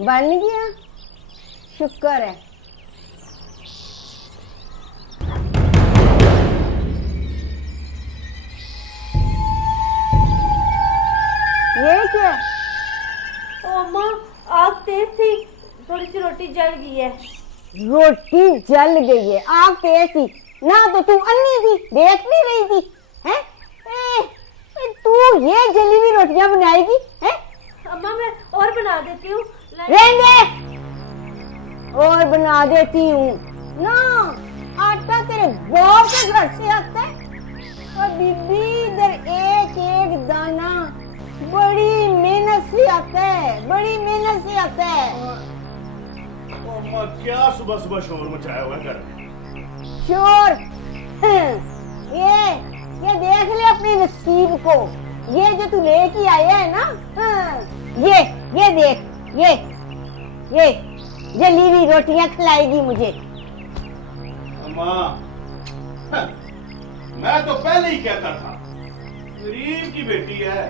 बन गया, शुक्र है। ये क्या? ओ अम्मा, आग तेज थी, थोड़ी सी रोटी जल गई है। रोटी जल गई है, आग तेज थी ना तो तू अन्नी थी, देख नहीं रही थी हैं? तू ये जली हुई रोटियां बनाएगी हैं? अम्मा मैं और बना देती हूँ। रहने और बना देती हूँ ना, आटा तेरे बाप के घर से आता है और बीबी इधर एक एक दाना बड़ी मेहनत से आता है, बड़ी मेहनत से आता है। अम्मा क्या सुबह सुबह शोर मचाया हुआ है घर में? शोर? ये देख ले अपने नसीब को, ये जो तू लेके आया है ना, ये देख, ये जली हुई रोटियां खिलाएगी मुझे। अम्मा मैं तो पहले ही कहता था गरीब की बेटी है,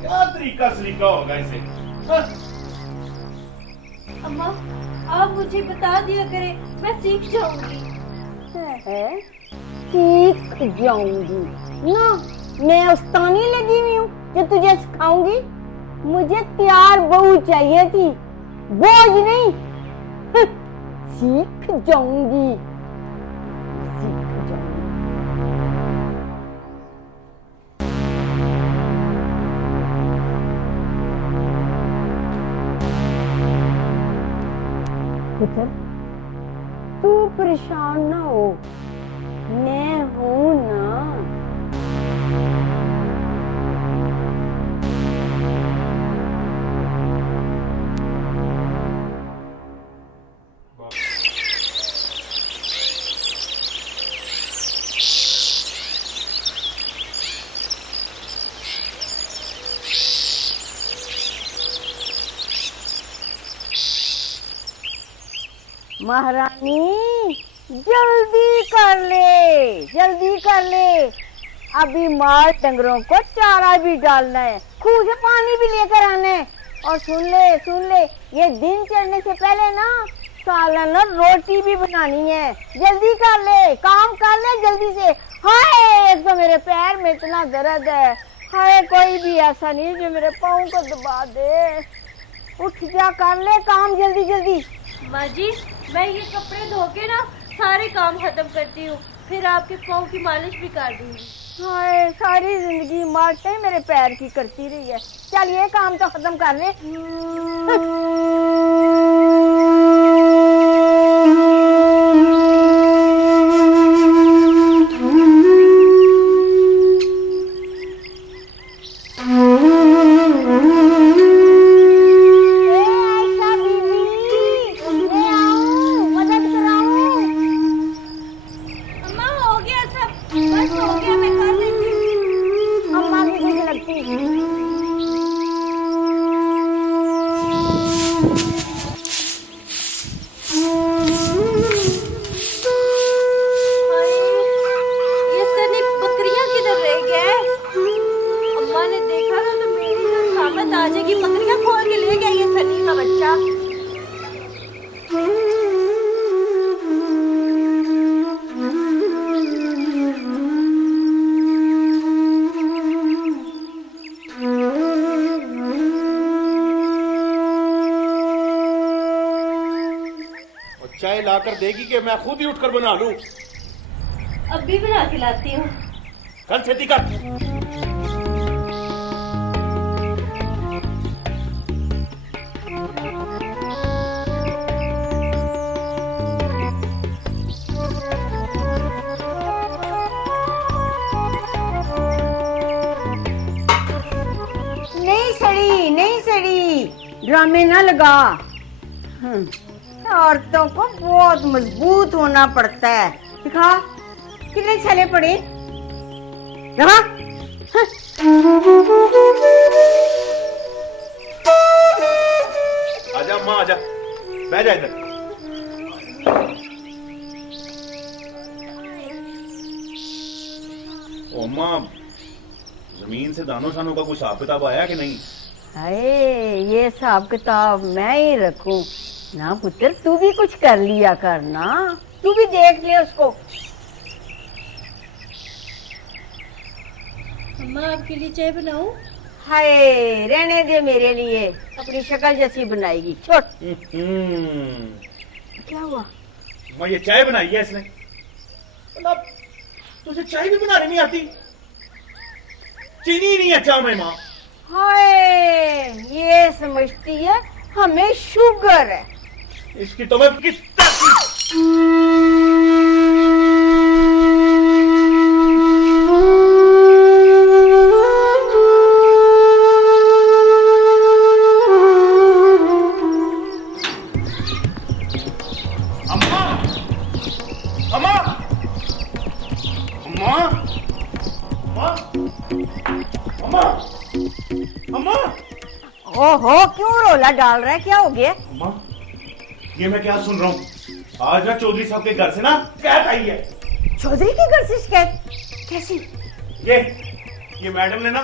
क्या तरीका सलीका होगा इसे। अम्मा आप मुझे बता दिया करें, मैं सीख जाऊंगी। सीख जाऊंगी ना, मैं उस्तानी लगी हुई हूँ जो तुझे सिखाऊंगी। मुझे तैयार बहू चाहिए थी, बोझ नहीं। सीख जाऊंगी, सीख जाऊंगी। पुत्र तू परेशान ना हो, मैं हूं ना। महारानी जल्दी कर ले, जल्दी कर ले, अभी माल डंगरों को चारा भी डालना है, खूह से पानी भी लेकर आना है। और सुन ले, ये दिन चढ़ने से पहले ना सालन और रोटी भी बनानी है। जल्दी कर ले, काम कर ले जल्दी से। हाय एक तो मेरे पैर में इतना दर्द है, हाय कोई भी ऐसा नहीं जो मेरे पाँव को दबा दे। उठ जा, कर ले काम जल्दी जल्दी। माँ जी मैं ये कपड़े धो के ना सारे काम खत्म करती हूँ, फिर आपके पाँव की मालिश भी कर दूंगी। हाय सारी जिंदगी मारते मेरे पैर की करती रही है, चल ये काम तो खत्म कर ले। अम्मा हो गया सब, बस हो गया, मैं कर लेती हूँ। अम्मा की कुछ लगती ये सनी बकरियां किधर रह गए? अम्मा ने देखा ना तो मेरी ना सामत आ जाएगी, बकरियां खोल के ले गया ये सनी का बच्चा। चाय लाकर देगी कि मैं खुद ही उठकर बना लूं? अब भी बना के लाती हूँ। कल छेती कर। नहीं सड़ी, ड्रामे ना लगा। औरतों को बहुत मजबूत होना पड़ता है। दिखा कितने छले पड़े, दिखा। आजा माँ आजा, बैठ जा इधर। ओ माँ, जमीन से दानों शानों का कुछ हिसाब किताब आया कि नहीं? हाय, ये हिसाब किताब मैं ही रखूं ना पुत्र। तू भी कुछ कर लिया कर ना, तू भी देख ले उसको। अम्मा आपके लिए चाय बनाऊं? हाय, रहने दे, मेरे लिए अपनी शक्ल जैसी बनाएगी। छोड़। क्या हुआ? माँ ये चाय बनाई है इसने। मतलब तुझे चाय भी बनानी नहीं आती? चीनी ही नहीं है चाय में माँ। हाय, ये समझती है हमें शुगर है। इसकी तो मैं किस अम्मा, अम्मा, अम्मा, अम्मा, अम्मा, ओहो, क्यों रोला डाल रहा है? क्या हो गया? अम्मा, ये मैं क्या सुन रहा हूँ? आज ना चौधरी साहब के घर से ना शिकायत आई है। चौधरी के घर से शिकायत? कैसी? ये मैडम ने ना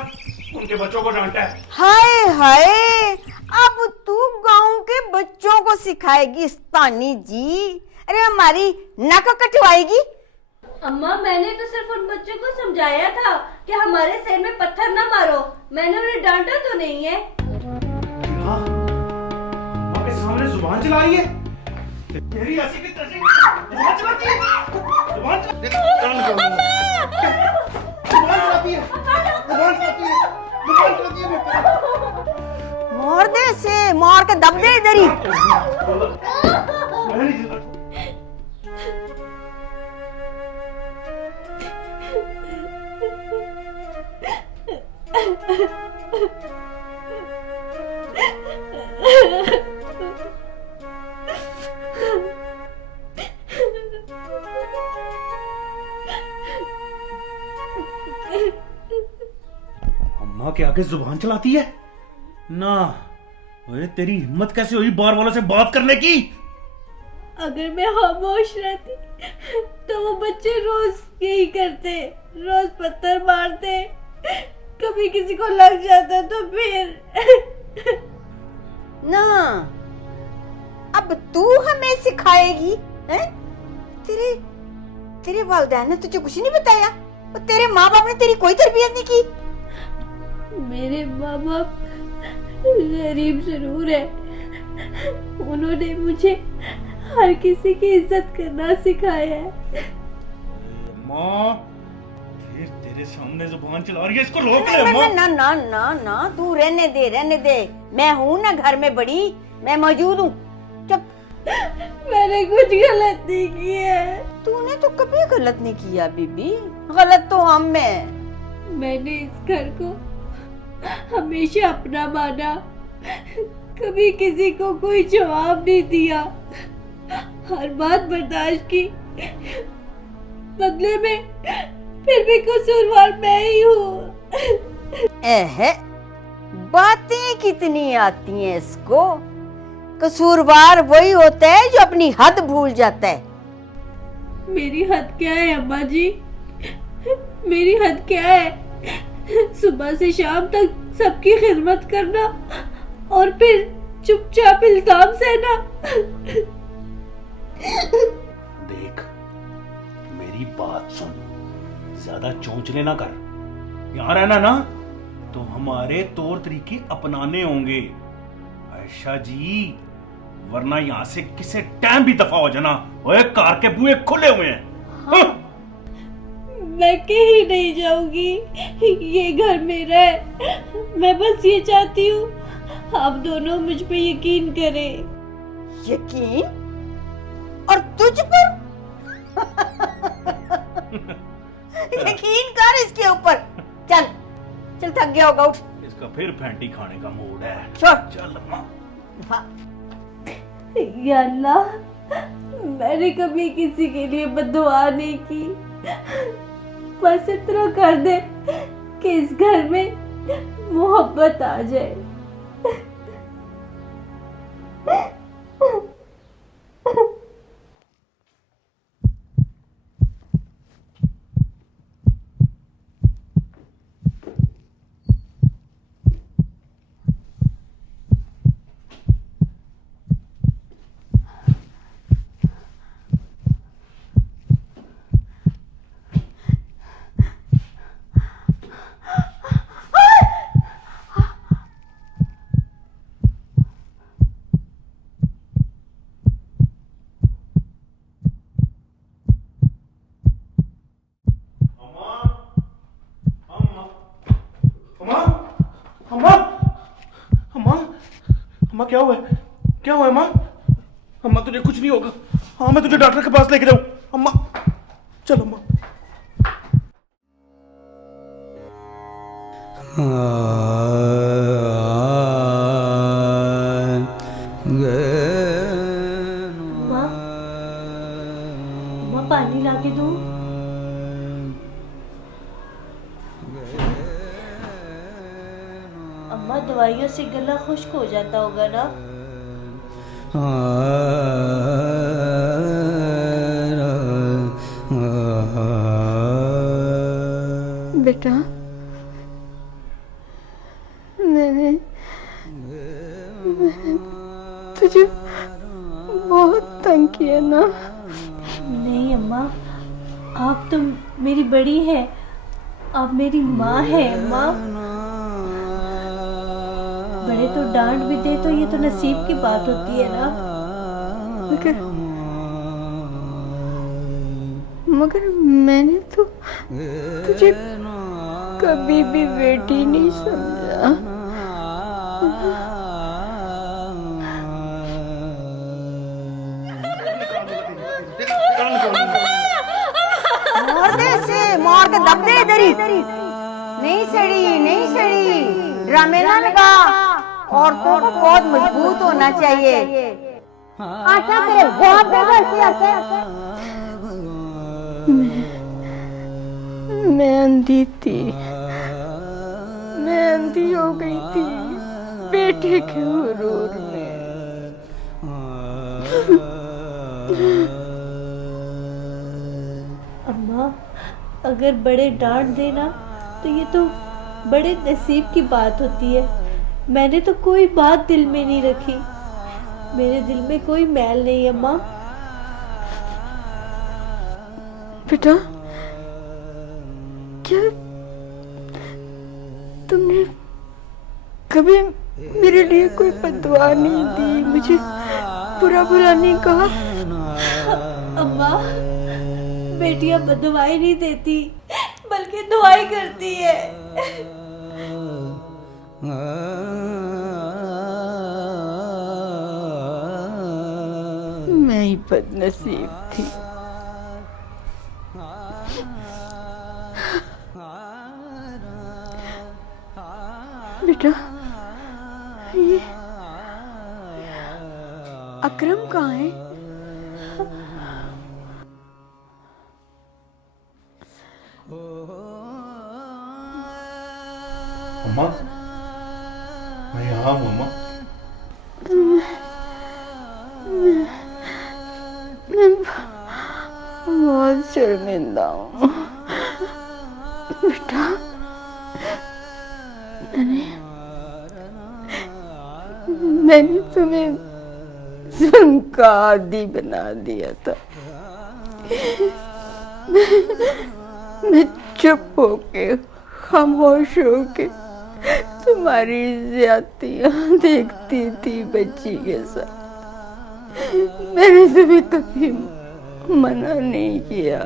उनके बच्चों को डांटा है। हाय हाय, अब तू गांव के बच्चों को सिखाएगी स्थानी जी? अरे हमारी नाक कटवाएगी। अम्मा मैंने तो सिर्फ उन बच्चों को समझाया था कि हमारे सिर में पत्थर ना मारो, मैंने उन्हें डांटा तो नहीं है। हाँ, माँ के सामने जुबान चला रही है। तेरी ऐसी की तैसी जुबान चलाती है। जुबान चलाती है। जुबान चलाती है। जुबान चलाती है। जुबान चलाती है बेटा। मार दे से, मार के दब दे इधर ही। मैं नहीं चलाती। अम्मा के आगे जुबान चलाती है ना। अरे तेरी हिम्मत कैसे हुई बार वालों से बात करने की? अगर मैं खामोश रहती तो वो बच्चे रोज यही करते, रोज पत्थर मारते, कभी किसी को लग जाता तो फिर ना, अब तू हमें सिखाएगी हैं? तेरे वालिदैन ने तुझे कुछ नहीं बताया? और तेरे माँ बाप ने तेरी कोई तरबियत नहीं की? मेरे माँ बाप गरीब जरूर है, उन्होंने मुझे हर किसी की इज्जत करना सिखाया है। माँ फिर तेरे सामने जुबान चला रही है, इसको रोक ले ना अम्मा। ना ना ना ना, तू रहने दे, रहने दे। मैं हूँ ना घर में बड़ी, मैं मौजूद हूँ। चुप। मैंने कुछ गलत नहीं किया है। तूने तो कभी गलत नहीं किया बीबी, गलत तो हम में। मैंने इस घर को हमेशा अपना माना, कभी किसी को कोई जवाब नहीं दिया, हर बात बर्दाश्त की, बदले में फिर भी कसूरवार मैं ही हूँ। एहे, बातें कितनी आती हैं इसको। कसूरवार वही होता है जो अपनी हद भूल जाता है। मेरी हद क्या है अम्मा जी? मेरी हद क्या है? सुबह से शाम तक सबकी खिदमत करना और फिर चुपचाप इल्जाम सहना। देख मेरी बात सुन, ज्यादा चौंचले ना कर। यहाँ रहना ना तो हमारे तौर तरीके अपनाने होंगे आयशा जी, वरना यहाँ से किसी टाइम भी दफा हो जाना। ओए कार के बुए खुले हुए हैं। हाँ। मैं कहीं नहीं जाऊंगी, ये घर मेरा है। मैं बस ये चाहती हूँ आप दोनों मुझ पे यकीन करें। यकीन? और तुझ पर? यकीन कर इसके ऊपर। चल चल, थक गया होगा, उठ। इसका फिर फैंटी खाने का मूड है। छोड़। चल अम्मा। या अल्लाह, मैंने कभी किसी के लिए बददुआ नहीं की, बस इतना कर दे कि इस घर में मोहब्बत आ जाए। अम्मा क्या हुआ है? क्या हुआ है अम्मा? अम्मा तुझे कुछ नहीं होगा। हाँ मैं तुझे डॉक्टर के पास लेके जाऊँ। अम्मा चलो अम्मा। माँ, माँ पानी ला के दूँ? अम्मा दवाइयों से गला खुश्क हो जाता होगा ना? बेटा मैंने तुझे बहुत तंग किया ना। नहीं अम्मा, आप तो मेरी बड़ी हैं, आप मेरी माँ हैं अम्मा। बड़े तो डांट भी दे तो ये तो नसीब की बात होती है ना। मगर मैंने तो तुझे कभी भी बेटी नहीं समझा। मार के दब दे इधर ही। नहीं सड़ी ड्रामे ना लगा। औरतों को बहुत मजबूत होना चाहिए। आशा तेरे बाप पे बरसी आके। मैं अंधी थी, मैं अंधी हो गई थी बेटे के गुरूर में। अम्मा अगर बड़े डांट देना तो ये तो बड़े नसीब की बात होती है। मैंने तो कोई बात दिल में नहीं रखी, मेरे दिल में कोई मैल नहीं अम्मा। बेटा क्या तुमने कभी मेरे लिए कोई बददुआ नहीं दी, मुझे बुरा बुरा नहीं कहा? अम्मा बेटियां बददुआएं नहीं देती बल्कि दुआएं करती है। मैं ही बदनसीब थी। बेटा ये अकरम कहाँ है? अम्मा मैं यहाँ हूँ अम्मा। मैं बहुत शर्मिंदा हूँ बेटा। मैंने तुम्हें जुल्म का आदी बना दिया था। मैं चुप होके खामोश होके तुम्हारी ज्यादतियां देखती थी बच्ची के साथ। मैंने तुम्हें कभी मना नहीं किया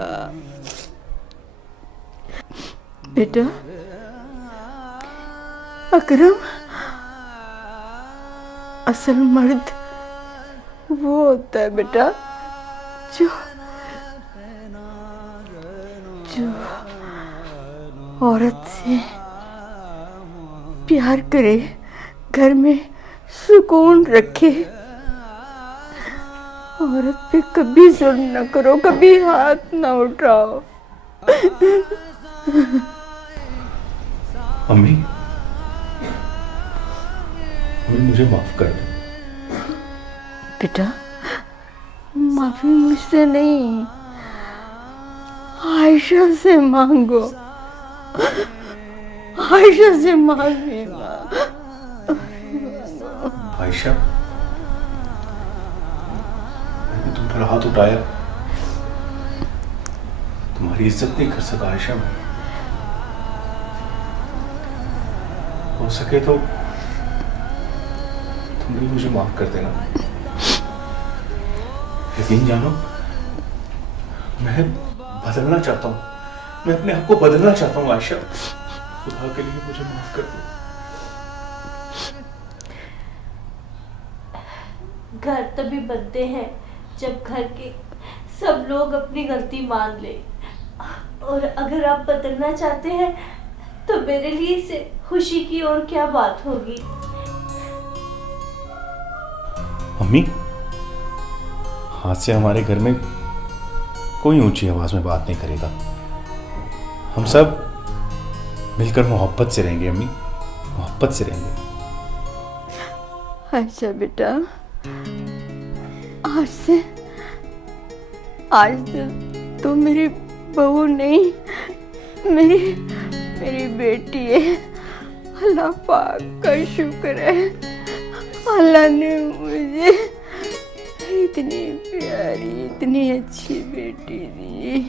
बेटा। अकरम असल मर्द वो होता है बेटा जो औरत से प्यार करे, घर में सुकून रखे। औरत पे कभी जुल्म न करो, कभी हाथ न उठाओ। अम्मी मुझे माफ कर दो। बेटा माफी मुझसे नहीं, आयशा से मांगो। आयशा से माफी मांग। आयशा मैंने तुम पर हाथ उठाया, तुम्हारी इज्जत नहीं कर सका आयशा। मैं हो सके तो तुम भी मुझे माफ कर देना। यकीन जानो मैं बदलना चाहता हूँ, मैं अपने आप को बदलना चाहता हूँ आयशा। खुदा के लिए मुझे माफ कर दो। घर तभी बनते हैं जब घर के सब लोग अपनी गलती मान ले। और अगर आप बदलना चाहते हैं तो मेरे लिए इससे खुशी की और क्या बात होगी। मम्मी, आज से हमारे घर में कोई ऊंची आवाज में बात नहीं करेगा। हम सब मिलकर मोहब्बत से रहेंगे अम्मी, मोहब्बत से रहेंगे। अच्छा बेटा, आज से तो मेरी बहू नहीं, मेरी बेटी है। अल्लाह पाक का शुक्र है, अल्लाह ने मुझे इतनी प्यारी, इतनी अच्छी बेटी दी।